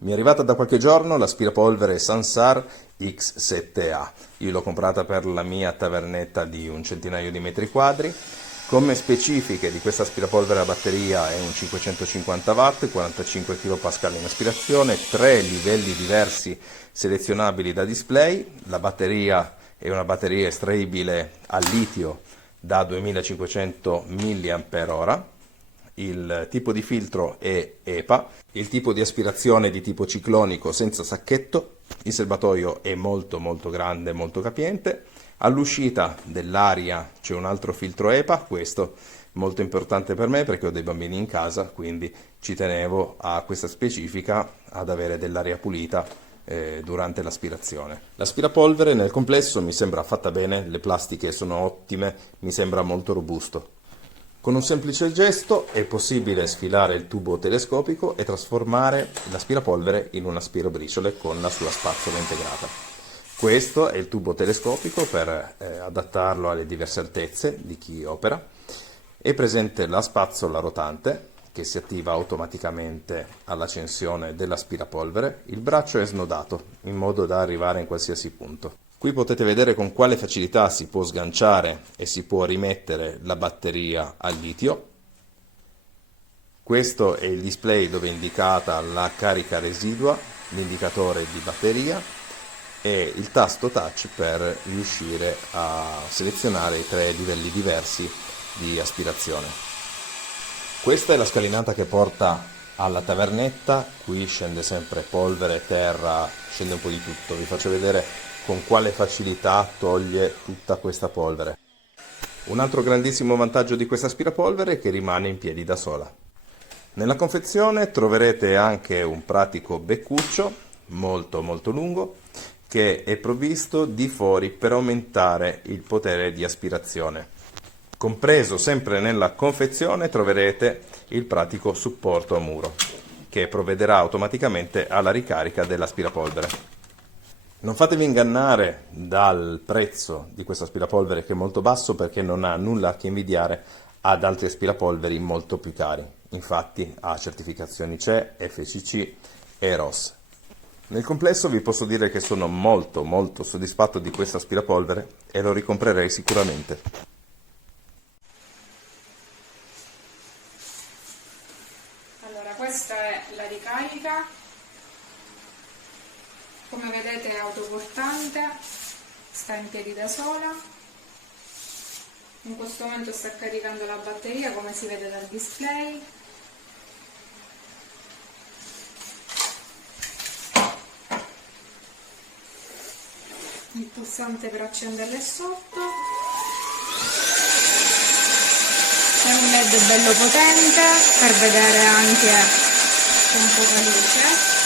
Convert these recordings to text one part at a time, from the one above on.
Mi è arrivata da qualche giorno l'aspirapolvere SunSare X7A. Io l'ho comprata per la mia tavernetta di un centinaio di metri quadri. Come specifiche di questa aspirapolvere a batteria è un 550 watt, 45 kPa in aspirazione, 3 livelli diversi selezionabili da display. La batteria è una batteria estraibile al litio da 2500 mAh. Il tipo di filtro è EPA, il tipo di aspirazione è di tipo ciclonico senza sacchetto, il serbatoio è molto grande, molto capiente. All'uscita dell'aria c'è un altro filtro EPA, questo molto importante per me perché ho dei bambini in casa, quindi ci tenevo a questa specifica ad avere dell'aria pulita durante l'aspirazione. L'aspirapolvere nel complesso mi sembra fatta bene, le plastiche sono ottime, mi sembra molto robusto. Con un semplice gesto è possibile sfilare il tubo telescopico e trasformare l'aspirapolvere in un aspirabriciole con la sua spazzola integrata. Questo è il tubo telescopico per adattarlo alle diverse altezze di chi opera. È presente la spazzola rotante che si attiva automaticamente all'accensione dell'aspirapolvere. Il braccio è snodato in modo da arrivare in qualsiasi punto. Qui potete vedere con quale facilità si può sganciare e si può rimettere la batteria al litio. Questo è il display dove è indicata la carica residua, l'indicatore di batteria e il tasto touch per riuscire a selezionare i 3 livelli diversi di aspirazione. Questa è la scalinata che porta alla tavernetta, qui scende sempre polvere, terra, scende un po' di tutto. Vi faccio vedere con quale facilità toglie tutta questa polvere. Un altro grandissimo vantaggio di questa aspirapolvere è che rimane in piedi da sola. Nella confezione troverete anche un pratico beccuccio molto lungo che è provvisto di fori per aumentare il potere di aspirazione. Compreso sempre nella confezione troverete il pratico supporto a muro che provvederà automaticamente alla ricarica dell'aspirapolvere. Non fatevi ingannare dal prezzo di questo aspirapolvere che è molto basso perché non ha nulla a che invidiare ad altri aspirapolveri molto più cari. Infatti ha certificazioni CE, FCC e ROS. Nel complesso vi posso dire che sono molto soddisfatto di questo aspirapolvere e lo ricomprerei sicuramente. Allora, questa è la ricarica. Come vedete è autoportante, sta in piedi da sola. In questo momento sta caricando la batteria, come si vede dal display. Il pulsante per accenderla è sotto. È un LED bello potente per vedere anche con poca luce.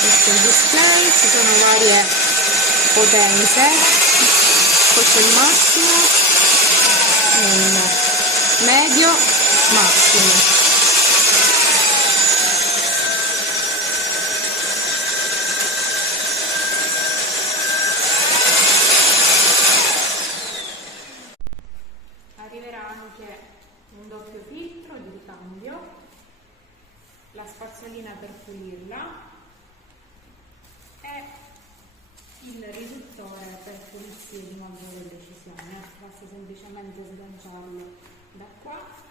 Questo è il display, ci sono varie potenze, questo è il massimo, il medio, massimo. Arriverà anche un doppio filtro di ricambio, la spazzolina per pulirla e il riduttore per pulizie di maggiore precisione. Basta semplicemente sganciarlo da qua.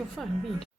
Che fai, video?